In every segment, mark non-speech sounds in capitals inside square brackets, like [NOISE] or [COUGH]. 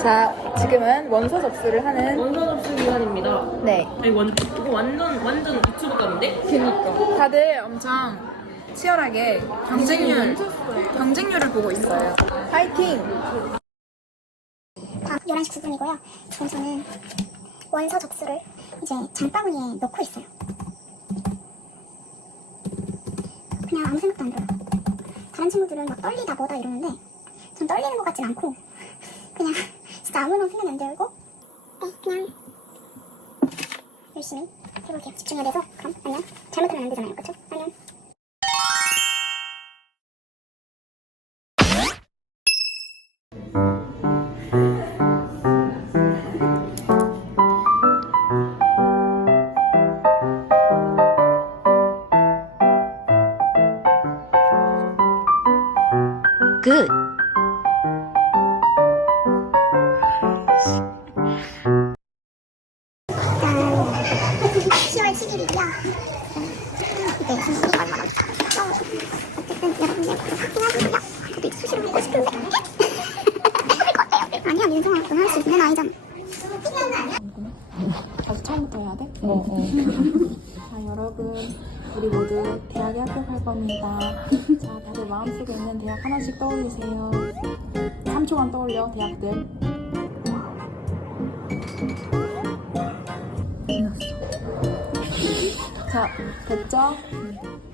자, 지금은 원서 접수를 하는 원서 접수 기간입니다. 네. 아니 완 이거 완전 완전 유튜브 감인데? 그니까. 다들 엄청 치열하게 경쟁률 경쟁률을 보고 있어요. 파이팅! 다 11시 9분이고요. 지금 저는 원서 접수를 이제 장바구니에 넣고 있어요. 그냥 아무 생각도 안 들어요. 다른 친구들은 막 떨리다 뭐다 이러는데 전 떨리는 것 같진 않고 그냥 진짜 아무런 생각이 안 들고 네, 그냥 열심히 해볼게요. 집중해야 돼서 그럼 안녕. 잘못 하면 안 되잖아요. 그쵸? 안녕. 어? 어, 어. 자, 여러분. 우리 모두 대학에 합격할 겁니다. 자, 다들 마음속에 있는 대학 하나씩 떠올리세요. 3초간 떠올려, 대학들. 자, 됐죠?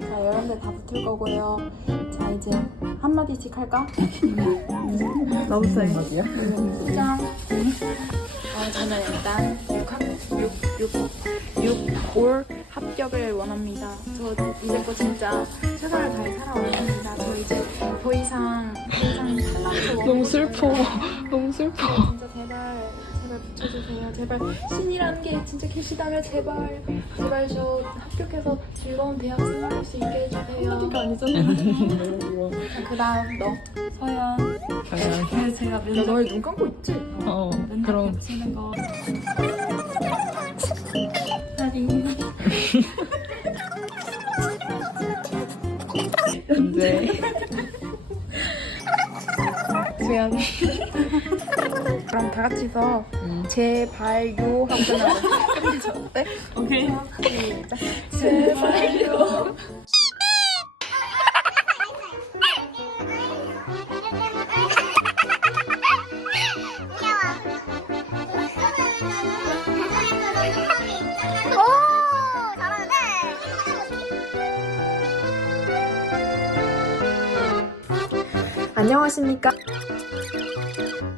자, 여러분들 다 붙을 거고요. 자, 이제 한마디씩 할까? [LAUGHS] 너부터 해. 시작. 어, 저는 일단 6, 6, 6, 6올 합격을 원합니다. 저 이제껏 진짜 최선을 다해 살아왔습니다. 저 이제 더 이상, 더 이상 살라고 너무 슬퍼. [LAUGHS] 너무 슬퍼. 제발 붙여주세요. 제발 신이라는 게 진짜 계시다면 제발 제발 저 합격해서 즐거운 대학 생활 할 수 있게 해주세요. 한마디가 아니잖아. 그다음 너 서연. 서연. 제가 맨날 너의 눈 감고 있지? 어, 맨날 그럼. 붙이는 거. 하리. 이제. 수연. 그럼 다 같이서 제발요 하고 끝나자. 끝내자 어때? 오케이. 시작. 제발요. 오 잘하는데. 안녕하십니까?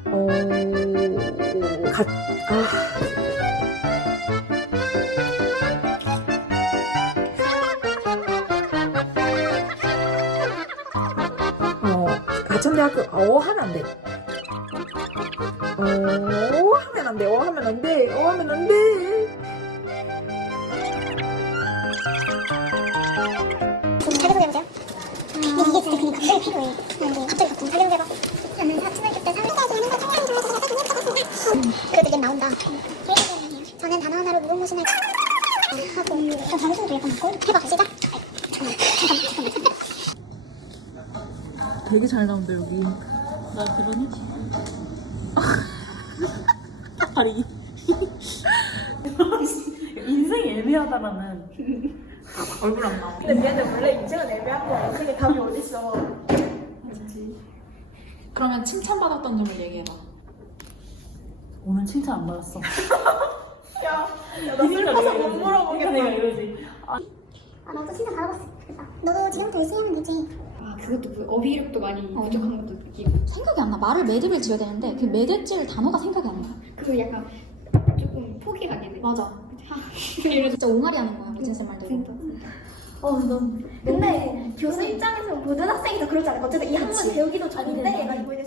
어, 가, 아. 어, 가천대학교, 어, 하면 안 돼. 어, 하면 안 돼, 어, 하면 안 돼, 어, 하면 안 돼. 자기소개해보세요. 근데 이게 진짜 갑자기 필요해. 근데 갑자기 바쁜 자기소개해봐. 나는 사춘학교 때 사회자에서 하는 거 청량이 들어서 그래도 이게 나온다. 저는 단어 하나로 무궁무진할 하고 저 자기소개도 약간 바꿔 해봐 시작. 되게 잘 나온다, 여기. 나 그러니? 다리. 인생이 애매하다라는 얼굴 안 나와. 근데 미안해, 원래 인생은 애매한 거야. 인생에 답이 어딨어. 그러면 칭찬받았던 점을 얘기해봐. 오늘 칭찬 안 받았어. [LAUGHS] 야, 나 슬퍼서 못 물어보겠다. 내가 이러지. 아 너도 진짜 잘하고 있어. 너도 지금부터 열심히 하면 되지. 아 그것도 그 어휘력도 많이 부족한 것도 느끼고 생각이 안 나. 말을 매듭을 지어야 되는데 그 매듭질 단어가 생각이 안 나. 그 약간 조금 포기가 안 되네 맞아. [LAUGHS] 진짜 옹알이 하는 거야 무슨 쌤 말대로. 어, 너. 근데 교수 입장에서 모든 학생이 다 그러지 않을까? 어쨌든 이 학문 배우기도 얘가 대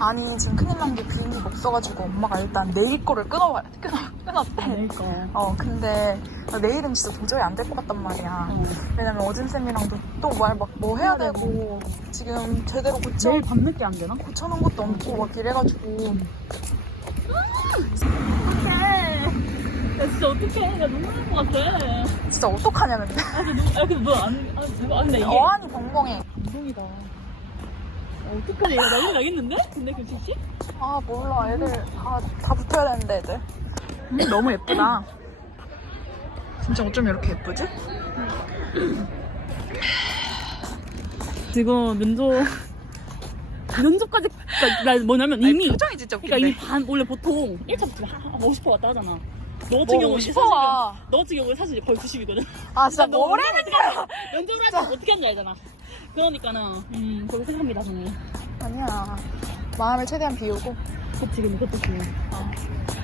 아니, 지금 큰일 난 게 비행기가 없어가지고 엄마가 일단 내일 거를 끊어봐야 돼. 끊어, 끊었대. 그러니까 어, 근데 내일은 진짜 도저히 안 될 것 같단 말이야. 어. 왜냐면 어진쌤이랑도 또 말 막 뭐 해야 되고, 지금 제대로 고쳐, 내일 밤늦게 안 되나? 고쳐놓은 것도 없고, 막 이래가지고. 야 진짜 어떡해 나 눈물 날것 같아 진짜 어떡하냐, 근데. 아 근데 너- 아, 근데 너 안 아, 제발. 아 근데 이게 어안이 벙벙해. 감동이다 아, 어떡하지 이거 난리 나겠는데? 근데 그 진짜? 아, 몰라. 애들 다, 다 붙어야 되는데, 애들. 음, 너무 예쁘다. 진짜 어쩜 이렇게 예쁘지? 지금 면접 면접까지 그러니까 나 뭐냐면 아니, 이미 표정이 진짜 웃긴데. 그러니까 이미 반 원래 보통 1차부터 한50% 왔다 하잖아 너 같은 뭐 경우는 50% 사실 와. 너 같은 경우는 사실 거의 90이거든 아, 진짜 너 뭐래? 면접을 할때 어떻게 하는지 알잖아 그러니까는 음 그렇게 생각합니다 저는 아니야. 마음을 최대한 비우고. 그치 근데 그것도 중요해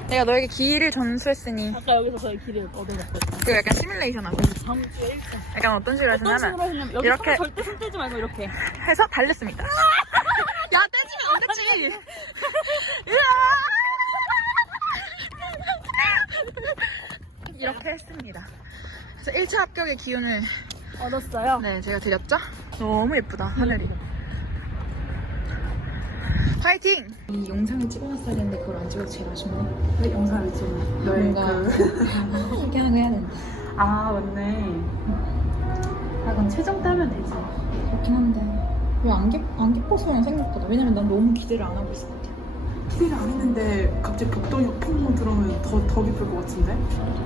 내가 너에게 기회를 전수했으니. 아까 여기서 저희 길을 얻어봤거든 그 약간 시뮬레이션 하고. 다음 주에 1차 약간 어떤 식으로 어떤 하시냐면. 식으로 했냐면 여기 이렇게- 손 절대 손 떼지 말고 이렇게 해서 달렸습니다. 야, 떼지면 안 되지! 으아! 이렇게 했습니다. 그래서 1차 합격의 기운을 얻었어요 네, 제가 드렸죠? 너무 예쁘다, 하늘이. 화이팅! 이 영상을 찍어놨어야 되는데 그걸 안 찍어서 제일 아쉽네. 왜 영상을 찍어 뭔가 [LAUGHS] 이렇게 하는 거 해야 되는데. 아 맞네 아 그럼 최종 따면 되지 그렇긴 한데. 왜안안 기뻐서 생각보다. 왜냐면 난 너무 기대를 안 하고 있었거든. 기대를 안 했는데 갑자기 복동이 펑 들어오면 더, 더 기쁠 것 같은데?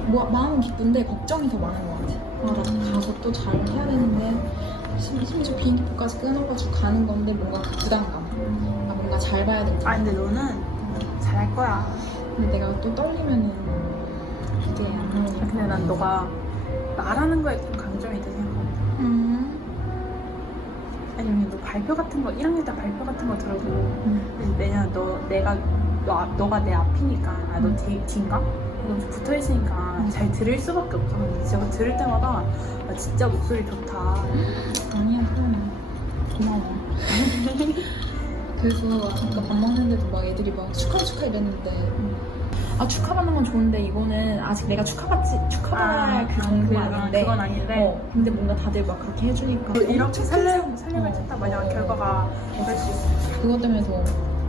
뭐, 마음은 기쁜데 걱정이 더 많은 것 같아. 아, 가서 또 잘 해야 되는데 심, 심지어 비행기표까지 끊어가지고 가는 건데 뭔가 그 부담감. 아, 뭔가 잘 봐야 된다. 아 근데 너는 잘할 거야 근데 내가 또 떨리면은 이게 안 나오니까. 근데 난 너가 말하는 거에 좀 강점이 있다 생각하거든 음. 아니면 너 발표 같은 거 1학년 때 발표 같은 거 들어도 음. 내년 너 내가 너, 앞- 너가 내 앞이니까 아너 뒤인가? 너 붙어 있으니까 잘 들을 수밖에 없어 근데 제가 들을 때마다 아, 진짜 목소리 좋다. 아니야, 그럼. 고마워. 그래서 아까 밥 먹는데도 막 애들이 막 축하 축하 이랬는데. 아 축하받는 건 좋은데 이거는 아직 내가 축하받지 축하받을 그 정도가 그건- 아닌데. 그건 아닌데. 어, 근데 뭔가 다들 막 그렇게 해주니까. 이렇게 엄청 살려, 큰 살려면 어, 찾다 만약 어, 결과가 그럴 수 있어 그것 때문에 더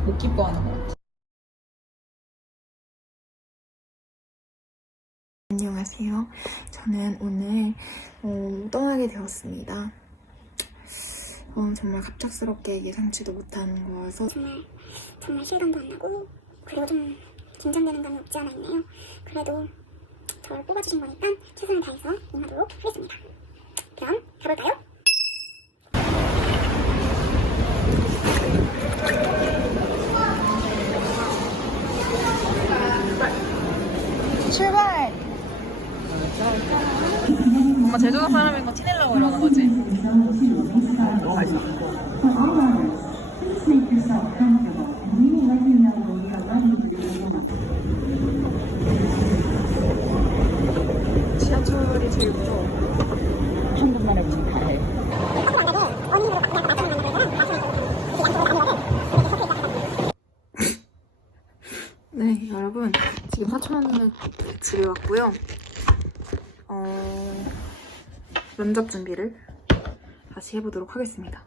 못 기뻐하는 것 같아. 안녕하세요. 저는 오늘 어, 떠나게 되었습니다. 어, 정말 갑작스럽게 예상치도 못한 거여서 정말 정말 실감도 안 나고 그리고 좀 긴장되는 감이 없지 않아 있네요. 그래도 저를 뽑아주신 거니까 최선을 다해서 임하도록 하겠습니다. 그럼 가볼까요? 출발! 엄마 제주도 사람인 거 티내려고 이러는 거지? 지하철이 제일 무서워. 한국말에 무슨 다해 네, 여러분. 지금 사촌 언니네 집에 왔고요. 어, 면접 준비를 다시 해보도록 하겠습니다.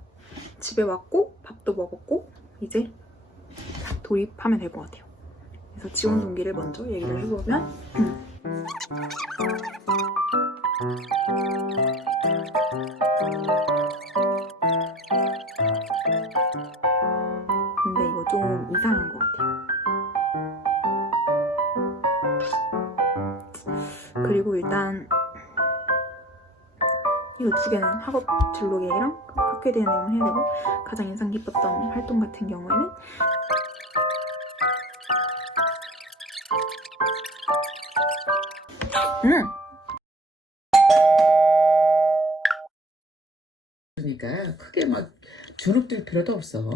집에 왔고, 밥도 먹었고, 이제 돌입하면 될 것 같아요. 그래서 지원 동기를 먼저 얘기를 해보면, [CLEARS THROAT] [CLEARS THROAT] 두 개는 학업 진로계획이랑 학교에 대한 내용을 해야 되고 가장 인상 깊었던 활동 같은 경우에는 음! 그러니까 크게 막 주눅들 필요도 없어.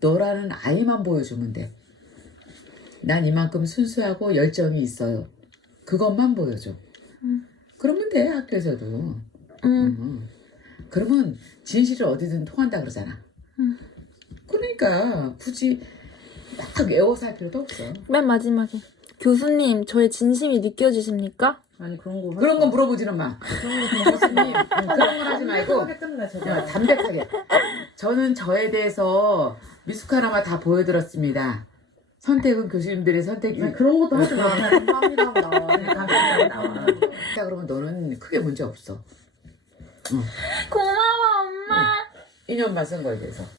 너라는 아이만 보여주면 돼. 난 이만큼 순수하고 열정이 있어요. 그것만 보여줘. 그러면 돼 학교에서도. 음. 음. 그러면 진실을 어디든 통한다 그러잖아. 음. 그러니까 굳이 막 외워서 할 필요도 없어. 맨 마지막에 교수님 저의 진심이 느껴지십니까? 아니 그런 거 그런 거 물어보지는 마. 교수님 응, 그런 건 하지 말고 하게 끝나 저거. 야, 담백하게. 저는 저에 대해서 미숙하나마 다 보여드렸습니다. 선택은 교수님들의 선택이. 아니, 그런 것도 하지 마. [LAUGHS] 감사합니다 하고 나와. 그냥 감사합니다. 나와. 자, 그러면 너는 크게 문제 없어. 고마워 엄마 2년만 쓴 거에 대해서.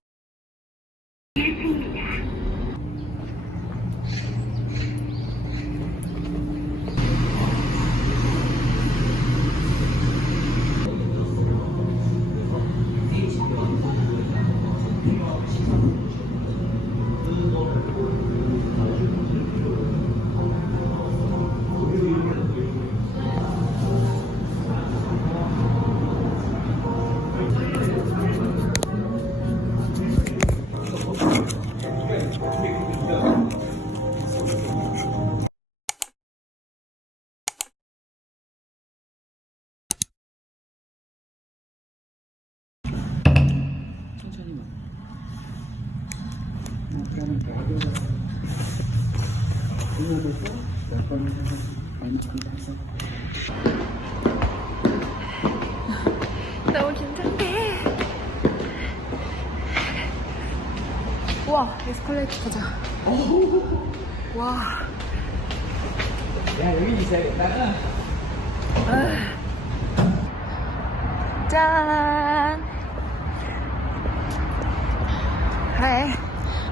많이 다섯 너무 긴장돼 우와 에스컬레이터 타자 와 야, 여기 있어야겠다. 짠! 그래.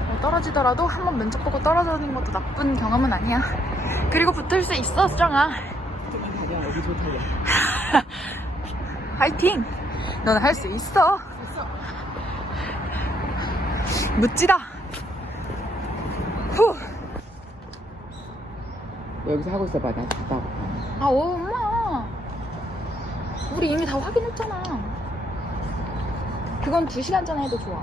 뭐 떨어지더라도 한 번 면접 보고 떨어지는 것도 나쁜 경험은 아니야. 그리고 붙을 수 있어, 수정아. 여기 [LAUGHS] 좋다고. 화이팅! 너는 할수 있어. 묻지다. 후. 너 여기서 하고 있어봐. 나 갔다. 아, 오, 엄마. 우리 이미 다 확인했잖아. 그건 두 시간 전에 해도 좋아.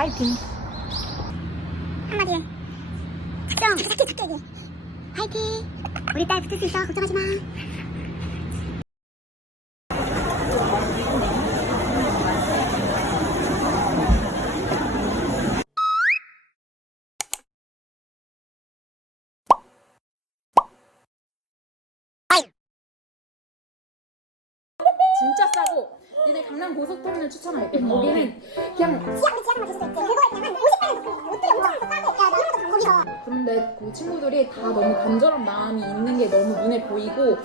파이팅. 한마디 해. 작정, 작게, 작게 얘기해. 화이팅! 우리 딸 붙을 수 있어. 걱정하지 마. 진짜 싸고 니네 강남 고속터미널 추천할게. 거기는 그냥 지하, 우리 지하만 줄수 있지. 그거 그냥 한 50만원 더 옷들이 엄청 싸고. 야, 나 이런 것도 방법이다. 그런데 그 친구들이 다 너무 간절한 마음이 있는 게 너무 눈에 보이고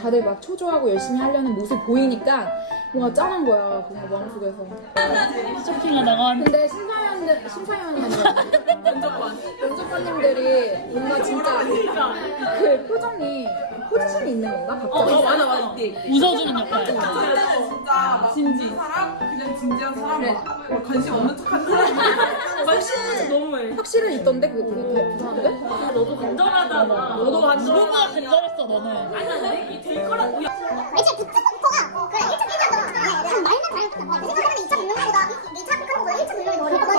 다들 막 초조하고 열심히 하려는 모습 보이니까 뭔가 짠한 거야 그냥 마음속에서 쇼핑하다가 근데 심사위원들 면접관 면접관님들이 뭔가 진짜 그 표정이 포지션이 있는 건가? 갑자기? 맞아 맞아. 웃어주는 역할. 진짜 진지. 사람? 그냥 진지한 사람? 막 관심 없는 척하는 사람? [LAUGHS] 관심 너무해. 확실은 있던데 그 그게 부산한데 너도 간절하잖아. 너도 간절. 누구가 간절했어 너는? 애초에 붙었던 거가 그래 1.1년 참 말만 그 생각하면 2.6명보다 네 착각하는 거보다 1.6명이 더 어렵다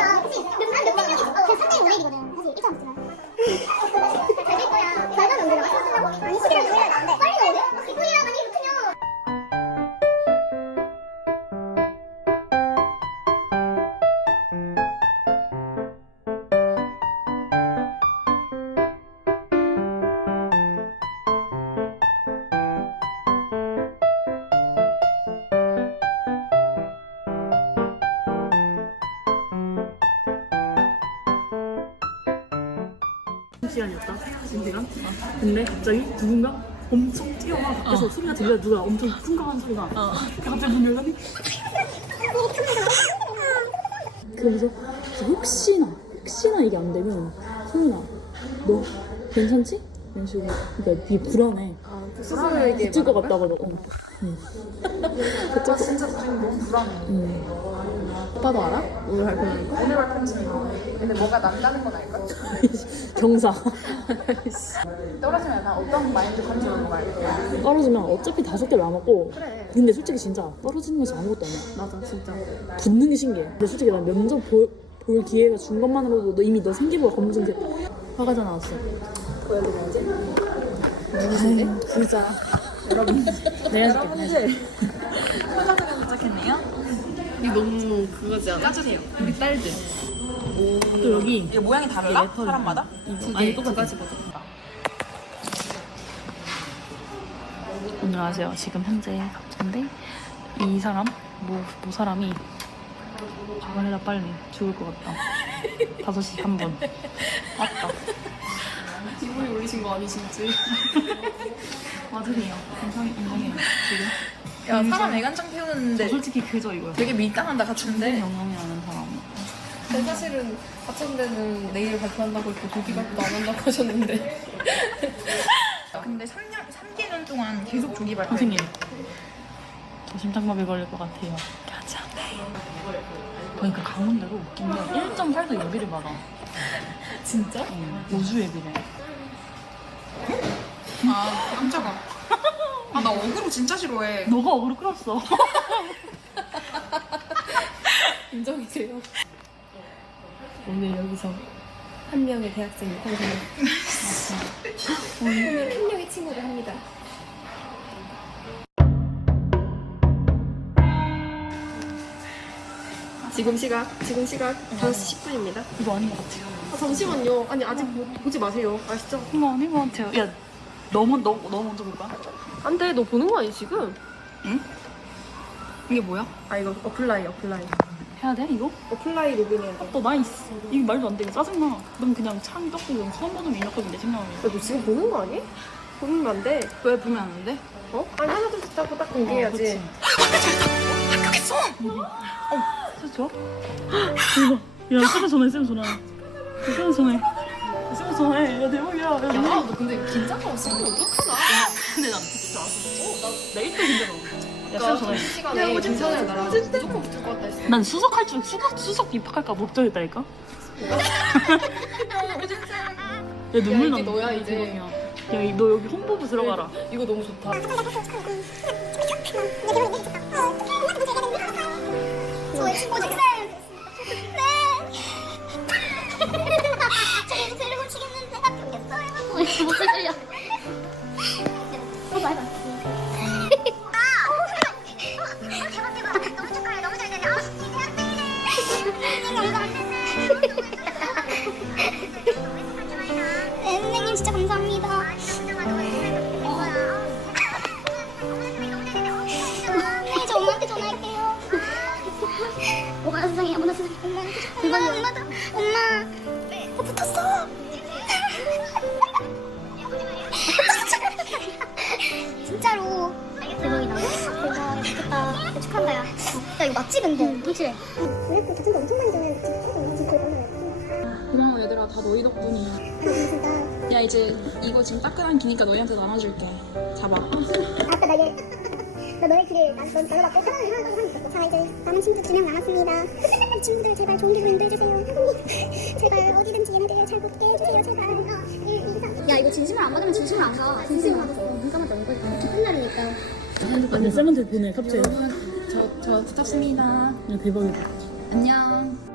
오래 이거든 시간이었다. 진시간. 근데 갑자기 누군가 엄청 뛰어와 밖에서 소리가 들려 누가 엄청 풍성한 소리가. 갑자기 문 열더니 그래서 혹시나 혹시나 이게 안 되면 소윤아 너 괜찮지? 이런 식으로 그러니까 되게 불안해 스스로에게 붙을 것 같다고 어. 응. 나 진짜 지금 너무 불안해. 응. 오빠도 알아? 오늘 발표하는 거? 오늘 발표는 거. 근데 뭐가 난다는 건 알걸? [LAUGHS] 경사 [LAUGHS] 떨어지면 나 어떤 마인드 컨트롤로 갈 거야? 떨어지면 어차피 다섯 개 남았고 근데 솔직히 진짜 떨어지는 것이 아무것도 아니야 맞아 진짜. 붙는 게 신기해 근데 솔직히 난 면접 볼, 볼 기회가 준 것만으로도 너 이미 너 생기부가 검증돼 화가 다 나왔어 누구신데? 부자 [LAUGHS] 여러분 내가 해줄게 화장실에 도착했네요. 이거 너무 그거지 않아? 짜주세요. 우리 딸들. 또 여기 이게 모양이 달라? 사람마다? 이거 아니 똑같아 안녕하세요 지금 현재 갑자인데 이 사람 모, 모 사람이 저걸 해라 빨리 죽을 것 같다 5시 3분 맞다 기 분이 올리신 거 아니신지. 맞으네요. 인상, 인상해요 지금. 야 사람 애간장 태우는데 저 솔직히 그저 이거야 되게 밀당한다 같은데. 영영이라는 사람. 저 사실은 같은 데는 내일 발표한다고 했고 조기 발표도 안 한다고 하셨는데. [LAUGHS] 근데 3년, 3개년 동안 계속 조기 발표. 선생님 저 심장마비 걸릴 것 같아요. 가자. 그러니까 강원대로 웃긴 게 1.8도 예비를 받아. [LAUGHS] 진짜? 응, 우주 예비를 아 깜짝아. 아 나 어그로 진짜 싫어해. 너가 어그로 끌었어. [LAUGHS] 인정이세요? 오늘 여기서 한 명의 대학생이 탄생 오늘 [LAUGHS] 한 명의 친구를 합니다. 지금 시각 지금 시각 5시 10분입니다. 이거 아닌 것 같아요? 아, 잠시만요. 아니 아직 보, 보지 마세요. 아시죠? 이거 아닌 것 같아요 야 너무 너, 너 먼저 볼까? 안 돼 너 보는 거 아니 지금? 이게 뭐야? 아 이거 어플라이 어플라이 해야 돼 이거? 어플라이 로그인해야 돼 또 나이스 이거 말도 안 돼. 이거 짜증나. 넌 그냥 창 떴고 그냥 수업 받으면 인력거든 내 생각하면. 야, 너 지금 보는 거 아니? 보면 안 돼. 왜 보면 안 돼? 어? 아니 하나 둘 셋 하고 딱 공개해야지. 합격했어! 어, 진짜 좋아? 야, 쌤 전화해, 쌤 전화해. 쌤 전화해. 쌤 전화해. 야, 대박이야. 야, 야, 너 근데 긴장하고 있으면 어떡하나? 근데 난 진짜 줄 알았어. 어, 나, 나 1도 긴장하고. 야, 쌤 전화해. 시간에 김선을 나랑 무조건 붙을 것 같다 했어. 난 수석할 줄, 수석, 수석 입학할까 걱정했다니까? [LAUGHS] 야, 눈물 야, 나. 이게 너야, 이제. 야, 이- 너 여기 홍보부 들어가라. 이거 너무 좋다. 저 왜 이렇게 자전거 엄청 많이 전화해? 지금 거의 너무 고마워 얘들아 다 너희 덕분이야. 야 이제 이거 지금 따끈한 기니까 너희한테 나눠줄게. 잡아. 아까 나 얘, 나 너의 길을 난 넌, 나눠봤고 하나는 하나도 하나 있었고 자 이제 남은 친구 두 명 남았습니다 이 [LAUGHS] 친구들 제발 좋은 기분 인도해주세요 [LAUGHS] 제발 어디든지 얘네들 잘 붙게 해주세요 제발 어. 야 이거 진심을 안 받으면 진심을 안가 진심을 받아서 눈 감았다 눈 감았다 기쁜 날이니까 아니, 쌤한테 보내, 갑자기. 저, 저 붙었습니다. 야, 대박이다. 안녕.